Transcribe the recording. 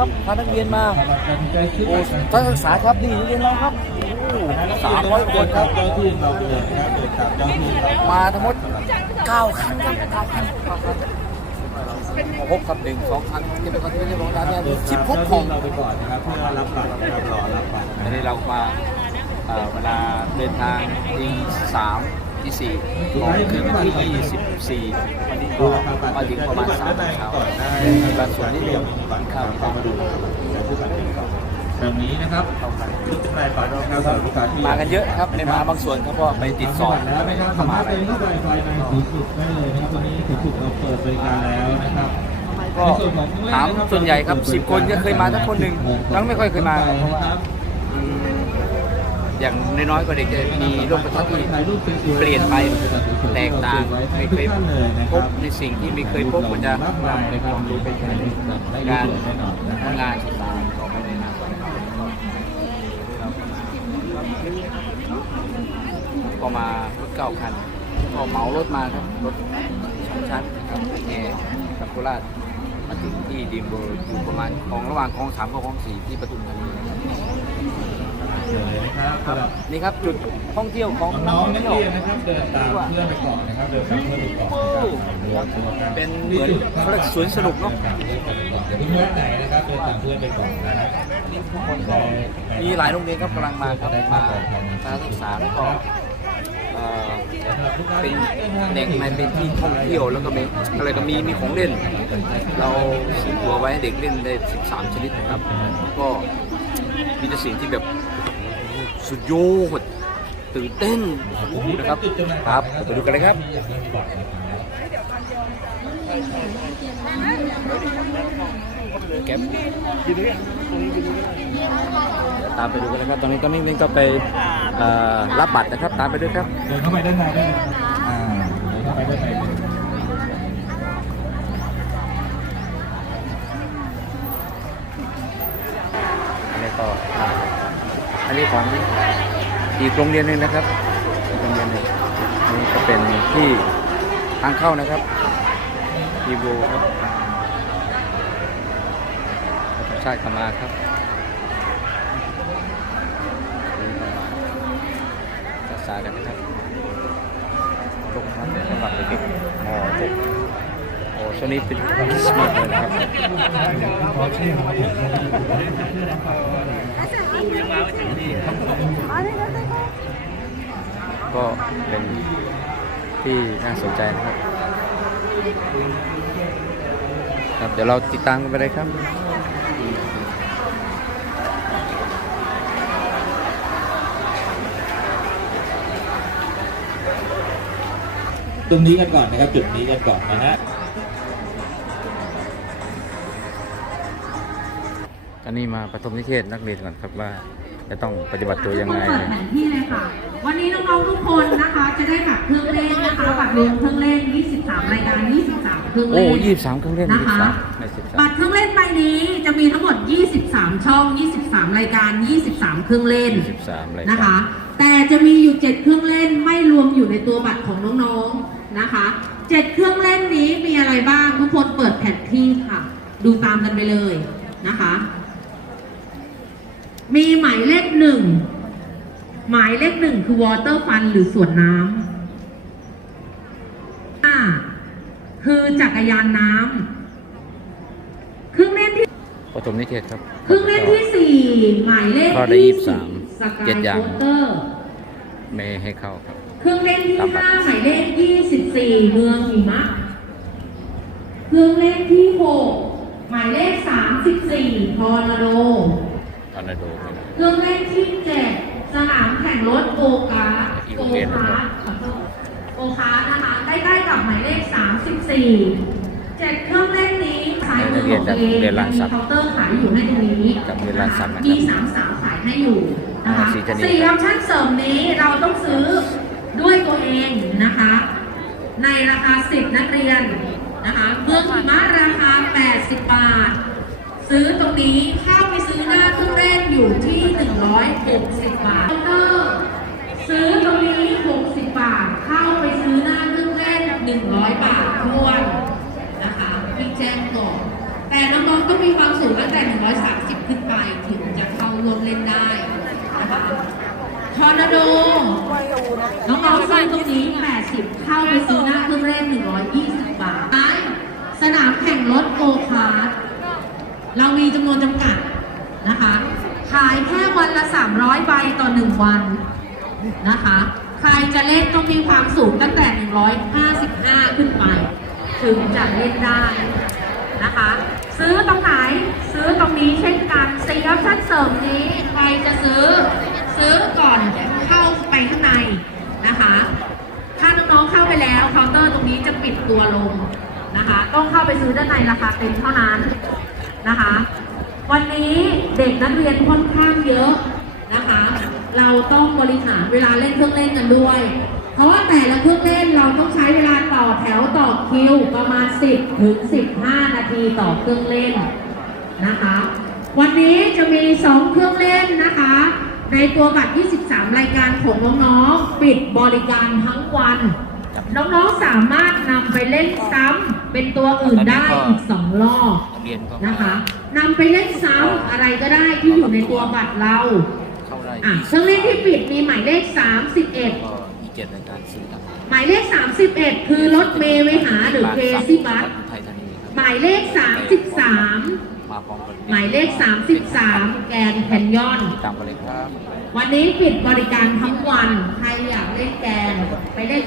ครับพานักเรียนมาโอ้ทัศนศึกษาครับนี่นักเรียนเราครับสามร้อยคนครับ มาทั้งหมดเก้าคันครับเก้าคันเก้าคันพบครับหนึ่งสองคันที่เป็นคอนเทนเนอร์ของร้านเนี่ยสิบหกของเราไปก่อนนะครับเพื่อรับบัตรนะครับรอรับบัตรอันนี้เรามาเอ่อเวลาเดินทางตีสาม ที่สี่ของคืนวันที่ยี่สิบสี่วันนี้ก็มาถึงประมาณสามโมงเช้ามีบางส่วนที่เดียวกินข้าวเข้ามาดูนะครับผู้บัตรก่อนแบบนี้นะครับชุดจำหน่ายบัตรนะครับสำหรับลูกค้าที่มากันเยอะครับในมาบางส่วนเขาก็ไปติดสอบแล้วนะครับเข้าสาารมามถเป็นผู้บริการในสีสุดได้เลยนะครับวันนี้สีสุดเราเปิดบริการแล้วนะครับก็ถามส่วนใหญ่ครับสิบคนก็เคยมาทั้งคนหนึ่งทั้งไม่ค่อยเคยมาครับเพราะว่าอืม อย่างน้อยๆก็เด็กจะมีโรคประทัดที่เปลี่ยนไปแตกต่างไม่เคยพบในสิ่งที่ไม่เคยพบมันจะมากมายนะครับดูไปใช้ในการแน่นอนนะคทำงานศึกษาต่อไปในอนาคตก็มารถเก้าคันก็เหมารถมาครับรถสองชั้นครับแอร์กับโคราชมาถึงที่ดีมเบอร์อยู่ประมาณของระหว่างคลองสามกับคลองสี่ที่ปทุมธานี เลยนะครับสำหรับนี่ครับจุดท่องเที่ยวของน้องๆนักเที่ยวเรียนนะครับเดินตามเพื่อนไปก่อนนะครับเดินตามเพื่อนไปก่อนนะครับเป็นเหมือนเขาเรียกสวนสนุกเนาะอย่าเพิ่งแวะไหนนะครับเดินตามเพื่อนไปก่อนนะครับมีหลายโรงเรียนครับกำลังมาครับมาการศึกษาแล้วก็เอ่อเป็นแหล่งในเป็นที่ท่องเที่ยวแล้วก็มีอะไรก็มีมีของเล่น เราซื้อตัวไว้ให้เด็กเล่นได้ 13 ชนิดนะครับ ก็มีแต่สิ่งที่แบบ สุดยอดตื่นเต้นนะครับครับไปดูกันเลยครับแก๊ปเดี๋ยวตามไปดูกันนะครับ ตอนนี้ก็นิ่งๆก็ไปรับบัตรนะครับ ตามไปด้วยครับ เดินเข้าไปด้านในได้เลยนะครับอ่าเดินเข้าไปด้านในเลยอันนี้ก็ อันนี้ของอีกโรงเรียนหนึ่งนะครับโรงเรียนหนึ่งอันนี้ก็เป็นที่ทางเข้านะครับอีโบครับธรรมชาติเข้ามาครับนี่เข้ามาศึกษากันนะครับลงมาสำหรับเด็กๆม .6 โอ้ช่วงนี้เป็นคริสต์มาสเลยครับ ก็เป็นที่น่าสนใจนะครับครับเดี๋ยวเราติดตามกันไปเลยครับตรงนี้กันก่อนนะครับจุดนี้กันก่อนนะฮะ อนนี้มาประถมนิเทศนักเรียนก่อนครับว่าจะต้องปฏิบัติตัวยังไงทุกคนเปิดแผนที่เลยค่ะ วันนี้น้องๆทุกคนนะคะ จะได้บัตรเครื่องเล่นนะคะบัตรรวมเครื่องเล่น 23 รายการ 23 เครื่องโอ้เล่นยี่สามเครื่องเล่นนะยี่คะสามในสิบสาบัมตรเครื่องเล่นใบนี้จะมีทั้งหมด 23 ช่อง 23 รายการ 23 เครื่องเล่นสิบสามรายนะกาคะรแต่จะมีอยู่ 7 เครื่องเล่นไม่รวมอยู่ในตัวบัตรของน้องๆนะคะ7เครื่องเล่นนี้มีอะไรบ้างทุกคนเปิดแผนที่ค่ะ ดูตามกันไปเลยนะคะ มีหมายเลขหนึ่ง หมายเลขหนึ่งคือ water fun หรือสวนน้ำห้าคือจักรยานน้ำเครื่องเล่นที่ประถมนิเทศครับ เครื่องเล่นที่สี่หมายเลขก็ได้ยี่ยี่สิสิบบสามสกาเจ็ยดอย่างโคเตอร์ ไม่ให้เข้าครับ เครื่องเล่นที่ตามบัตรห้าหมายเลขยี่สิบสี่เมืองหิมะ เครื่องเล่นที่หกหมายเลขสามสิบสี่ทอร์นาโด ตอนนั้นดูไม่ได้ เครื่องเล่นที่เจ็ดสนามแข่งรถโกคาร์ทอีกโกโรงเรียนหนึ่งคาร์ทขอโทษโกคาร์ทนะคะใกล้ๆกับหมายเลขสามสิบสี่เจ็ดเครื่องเล่นนี้ซ้ายมือของตัวเองเรียนร้านมีสัตว์เคาน์เตอร์ขายอยู่ให้ตรงนี้กับเรียนร้านสัตว์นะครับมีสามสาวขายให้อยู่นะคะอ่าสีจะดีสี่ออปชั่นเสริมนี้เราต้องซื้อด้วยตัวเองนะคะ ในราคา 10 นักเรียนนะคะเมืองหิมะราคา 80 บาท ซื้อตรงนี้เข้า อยู่ที่ 160 บาทเตอร์ซื้อตรงนี้ 60 บาท เข้าไปซื้อหน้าเครื่องเล่น 100 บาททวนนะคะพี่แจ้งก่อน แต่น้องๆต้องมีความสูงตั้งแต่ 130 ขึ้นไป ถึงจะเข้าลงเล่นได้นะคะทอร์นาโด น้องๆซื้อตรงนี้ 80 เข้าไปซื้อหน้าเครื่องเล่น 120 บาทสนามแข่งรถโกคาร์ดเรามีจำนวนจำกัด ละ 300 ใบต่อ 1 วันนะคะ ใครจะเล่นต้องมีความสูงตั้งแต่ 155 ขึ้นไป ถึงจะเล่นได้นะคะ ซื้อตรงไหนซื้อตรงนี้เช่นกันซีออปชั่นเสริมนี้ใครจะซื้อซื้อก่อนเข้าไปข้างในนะคะ ถ้าน้องๆเข้าไปแล้วเคาน์เตอร์ตรงนี้จะปิดตัวลงนะคะ ต้องเข้าไปซื้อด้านในราคาเต็มเท่านั้นนะคะ วันนี้เด็กนักเรียนค่อนข้างเยอะนะคะ เราต้องบริหารเวลาเล่นเครื่องเล่นกันด้วย เพราะว่าแต่ละเครื่องเล่นเราต้องใช้เวลาต่อแถวต่อคิวประมาณ 10 ถึง 15 นาทีต่อเครื่องเล่นนะคะ วันนี้จะมี 2 เครื่องเล่นนะคะ ในตัวบัตร 23 รายการของน้องๆ ปิดบริการทั้งวัน น้องๆ สามารถนำไปเล่นซ้ำ เป็นตัวอื่นได้อีก2รอบนักเรียนก็นะคะนำไปเล่นซ้ำอะไรก็ได้ที่อยู่ในตัวบัตรเราเข้าได้อะเครื่องเล่นที่ปิดมีหมายเลข 31ก็มีเจ็ดรายการสี่ครับหมายเลข 31 คือรถเมย์ไปหาหรือเคซี่บัสไทยธานีครับหมายเลข 33มาพร้อมกันหมายเลข 33 แกนแคนยอนตามกันเลยครับวันนี้ปิดบริการทั้งวัน ใครอยากเล่นแกนไปเล่น